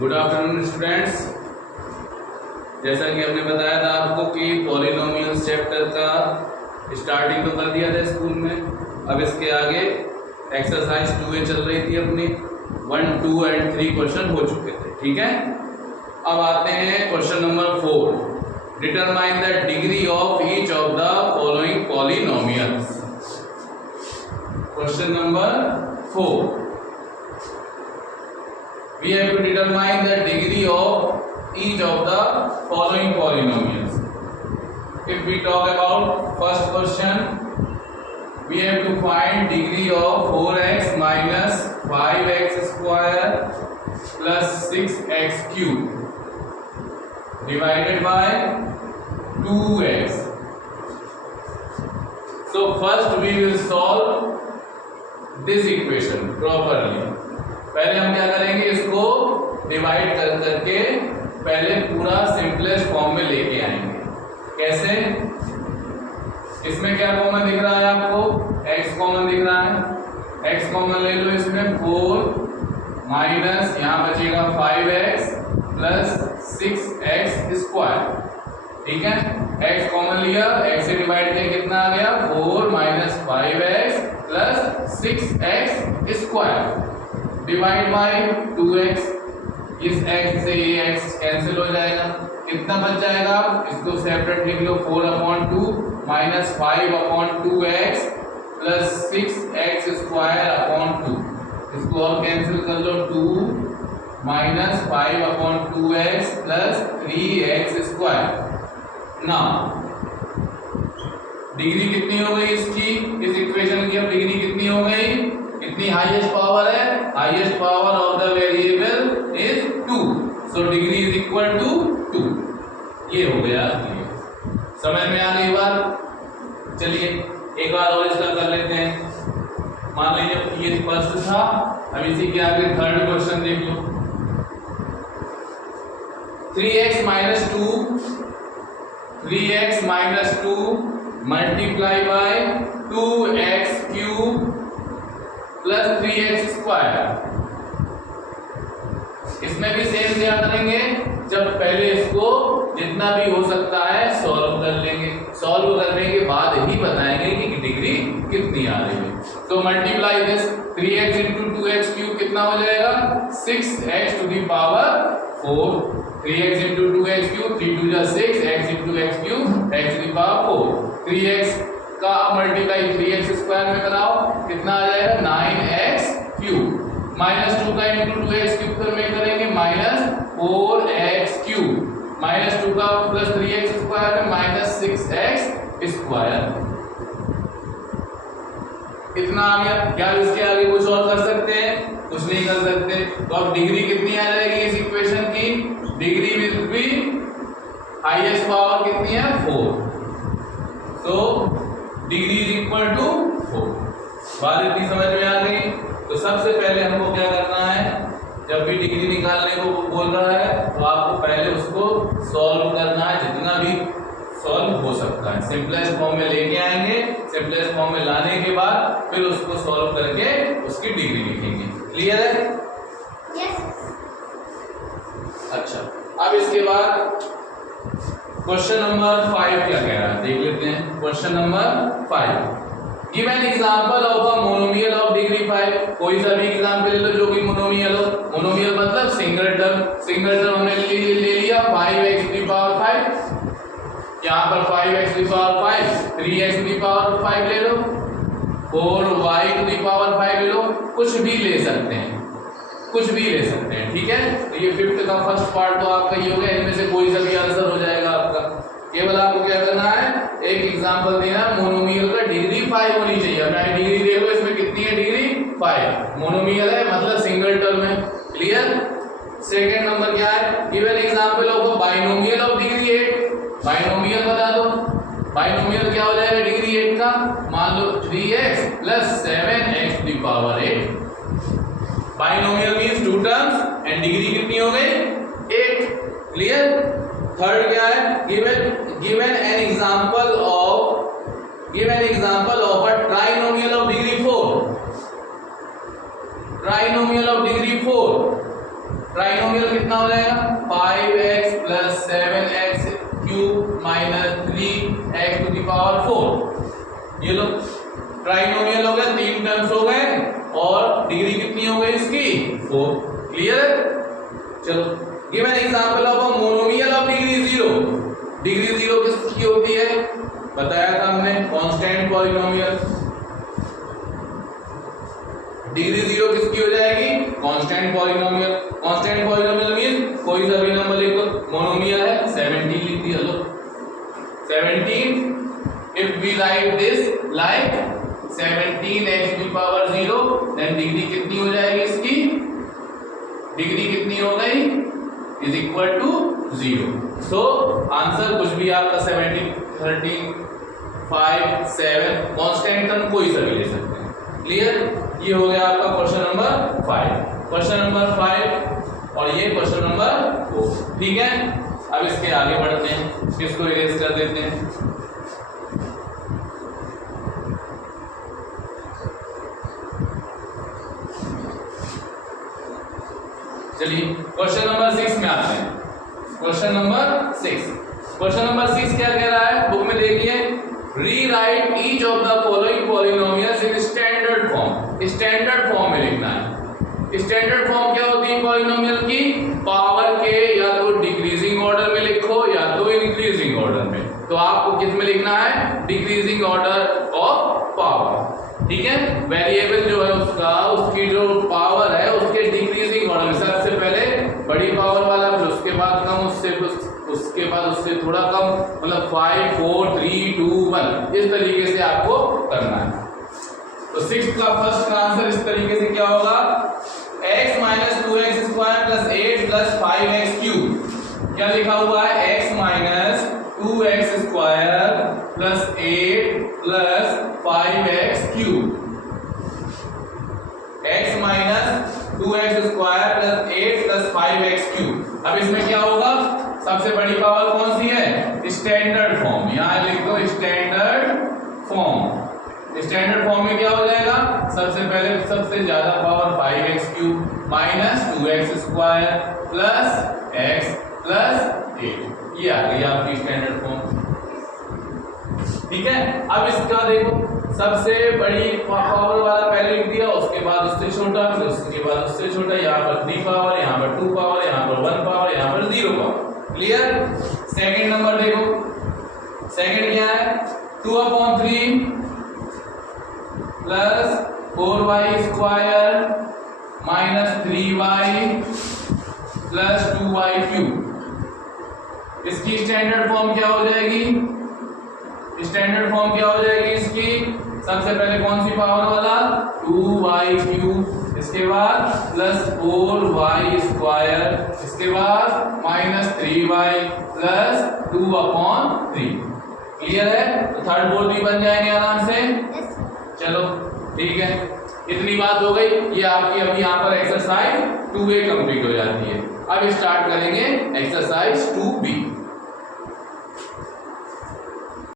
Good afternoon students. जैसा कि हमने बताया था आपको कि पॉलिनोमियल्स चैप्टर का स्टार्टिंग तो कर दिया था स्कूल में। अब इसके आगे एक्सरसाइज 2A चल रही थी अपनी। 1, 2 एंड 3 क्वेश्चन हो चुके थे, ठीक है। अब आते हैं question number 4। Determine the degree of each of the following polynomials. Question number 4, we have to determine the degree of each of the following polynomials. If we talk about first question, we have to find degree of 4x minus 5x square plus 6x cube divided by 2x. So first we will solve this equation properly. पहले हम क्या करेंगे, इसको divide कर करके पहले पूरा simplest form में लेके आएंगे। कैसे? इसमें क्या कॉमन दिख रहा है आपको? x कॉमन दिख रहा है। x कॉमन ले लो। इसमें 4 माइनस यहाँ बचेगा 5x प्लस 6x स्क्वायर, ठीक है। x कॉमन लिया, x से डिवाइड किया, कितना आ गया? 4 minus 5x plus 6x square divide by 2x। इस x से ये x कैंसिल हो जाएगा। कितना बच जाएगा? इसको सेपरेट लिख लो। 4/2 minus 5/2x plus 6x square upon 2। इसको और कैंसिल कर लो। 2 minus 5/2x plus 3x square. ना डिग्री कितनी हो गई इसकी? इस इक्वेशन की अब डिग्री कितनी हो गई? कितनी हाईएस्ट पावर है? Highest power of the variable is 2, so degree is equal to 2। ये हो गया। समझ में आ गई बात? चलिए एक बार और इसका कर लेते हैं। मान लीजिए ये फर्स्ट था, अब इसी के आगे थर्ड क्वेश्चन देख लो। 3x minus 2 multiply by 2x cube plus 3x square. इसमें भी सेम क्या करेंगे? जब पहले इसको जितना भी हो सकता है सॉल्व कर लेंगे। सॉल्व करने के बाद ही बताएंगे कि डिग्री कितनी आ रही है। तो multiply this 3x into 2x cube कितना हो जाएगा? 6x to the power 4। 3x into 2x cube 3 2 6, x into x cube x to the power 4। 3x का मल्टीप्लाई 3x स्क्वायर में कराओ, कितना आ जाएगा? 9x cube. माइनस 2 का इंटू 2x क्यूब में करेंगे माइनस 4x क्यूब। माइनस 2 का प्लस 3x स्क्वायर में माइनस 6x स्क्वायर। इतना आ गया। क्या इसके आगे कुछ और कर सकते हैं? कुछ नहीं कर सकते। तो अब डिग्री कितनी आ जाएगी इस इक्वेशन की? Degree will be highest power कितनी है? 4। तो डिग्री इज इक्वल टू 4। बात इतनी समझ में आ गई? तो सबसे पहले हमको क्या करना है, जब भी डिग्री निकालने को बोल रहा है तो आपको पहले उसको सॉल्व करना है, जितना भी सॉल्व हो सकता है। सिंपलेस्ट फॉर्म में लेके आएंगे। सिंपलेस्ट फॉर्म में लाने के बाद फिर उसको सॉल्व करके उसकी डिग्री लिखेंगे। क्लियर है? यस। अच्छा, अब इसके बाद क्वेश्चन नंबर 5 क्या कह रहा है देख लेते हैं। Question number 5, give an example of a monomial of degree 5। कोई सा भी एग्जांपल ले लो जो कि मोनोमियल हो। मोनोमियल मतलब सिंगल टर्म। सिंगल टर्म हमने ले लिया 5x टू दी पावर 5। यहाँ पर 5x to the power 5, 3x to the power 5 ले लो, 4y टू दी पावर 5 ले लो। कुछ भी ले सकते हैं, कुछ भी ले सकते हैं, ठीक है। तो ये 5th का फर्स्ट पार्ट तो आपका ये हो गया। इनमें से कोई सा भी आंसर हो जाएगा आपका। केवल आपको क्या करना है, एक एग्जांपल देना। मोनोमियल का डिग्री 5 होनी चाहिए। अब मैं डिग्री देखो, इसमें कितनी है डिग्री? 5। मोनोमियल है मतलब सिंगल टर्म है। क्लियर? सेकंड नंबर क्या है? Give an example of a binomial of degree 8। Binomial बता दो। बाइनोमियल क्या हो जाएगा डिग्री 8 का? मान लो 3x plus 7x to the power 8। Binomial means 2 terms and degree कितनी हो गई? 8। क्लियर? थर्ड क्या है? Given an example of a trinomial of degree 4। Trinomial of degree 4। Trinomial polynomial कितना हो जाएगा 5x plus 7x cube minus 3x to the power 4। ये लो trinomial हो गया, 3 टर्म्स हो गए और डिग्री कितनी हो गई इसकी 4। क्लियर है? चलो give an example of a monomial of degree 0। Degree 0 किसकी होती है बताया था हमने, कांस्टेंट पॉलिनोमियल। डिग्री 0 किसकी हो जाएगी constant polynomial. Constant polynomial means कोई सा भी नंबर लिख दो, मोनोमियल है 17 लिख दिया। लो 17 if we write this like 17x की पावर 0 देन डिग्री कितनी हो जाएगी इसकी, डिग्री कितनी हो गई is equal to 0। So answer कुछ भी आपका 17 13 5 7 कांस्टेंट टर्म कोई सा भी ले सकते हैं। क्लियर? ये हो गया आपका क्वेश्चन नंबर 5, क्वेश्चन नंबर 5 और ये क्वेश्चन नंबर 4। ठीक है, अब इसके आगे बढ़ते हैं, इसको इरेज कर देते हैं। चलिए क्वेश्चन नंबर 6 में आते हैं। क्वेश्चन नंबर 6, क्वेश्चन नंबर 6 क्या कह रहा है बुक में देखिए, rewrite each of the following polynomials in standard form. Standard form में लिखना है। स्टैंडर्ड फॉर्म क्या होती है पॉलिनोमियल की, पावर के या तो डिक्रीजिंग ऑर्डर में लिखो या तो इंक्रीजिंग ऑर्डर में। तो आपको किस में लिखना है, डिक्रीजिंग ऑर्डर ऑफ पावर। ठीक है, वेरिएबल जो है उसका, उसकी जो पावर है उसके डिक्रीजिंग ऑर्डर में, सबसे पहले बड़ी पावर वाला, फिर उसके बाद कम, उसके बाद उससे थोड़ा कम, मतलब 5 4 3 2 1 इस तरीके से आपको करना है। तो 6 का फर्स्ट का आंसर इस तरीके से क्या होगा, x minus 2x square plus 8 plus 5x cube. क्या लिखा हुआ है, x minus 2x square plus 8 plus 5x cube. x minus 2x square plus 8 plus 5x cube. अब इसमें क्या होगा, सबसे बड़ी पावर कौन सी है, स्टैंडर्ड फॉर्म। यहां लिख दो स्टैंडर्ड फॉर्म। स्टैंडर्ड फॉर्म में क्या हो जाएगा, सबसे पहले सबसे ज्यादा power 5x cube minus 2x square plus x plus 8। ये आ गई आपकी स्टैंडर्ड फॉर्म। ठीक है, अब इसका देखो, सबसे बड़ी पावर वाला पहले लिख दिया, उसके बाद उससे छोटा, फिर उसके बाद उससे छोटा, यहाँ पर 3 पावर, यहाँ पर 2 पावर, यहाँ पर 1 पावर, यहाँ पर 0 पावर। क्लियर? सेकंड नंबर देखो, सेकंड क्या है, 2/3 plus 4y square minus 3y plus 2y cube. इसकी स्टैंडर्ड फॉर्म क्या हो जाएगी, स्टैंडर्ड फॉर्म क्या हो जाएगी इसकी, सबसे पहले कौन सी पावर वाला 2y क्यूब, इसके बाद प्लस 4y स्क्वायर, इसके बाद माइनस 3y प्लस 2/3। क्लियर है? तो थर्ड फोर्थ भी बन जाएंगे आराम से। चलो ठीक है, इतनी बात हो गई। ये आपकी अभी यहाँ पर एक्सरसाइज 2A कंप्लीट हो जाती है। अब स्टार्ट करेंगे एक्सरसाइज 2B।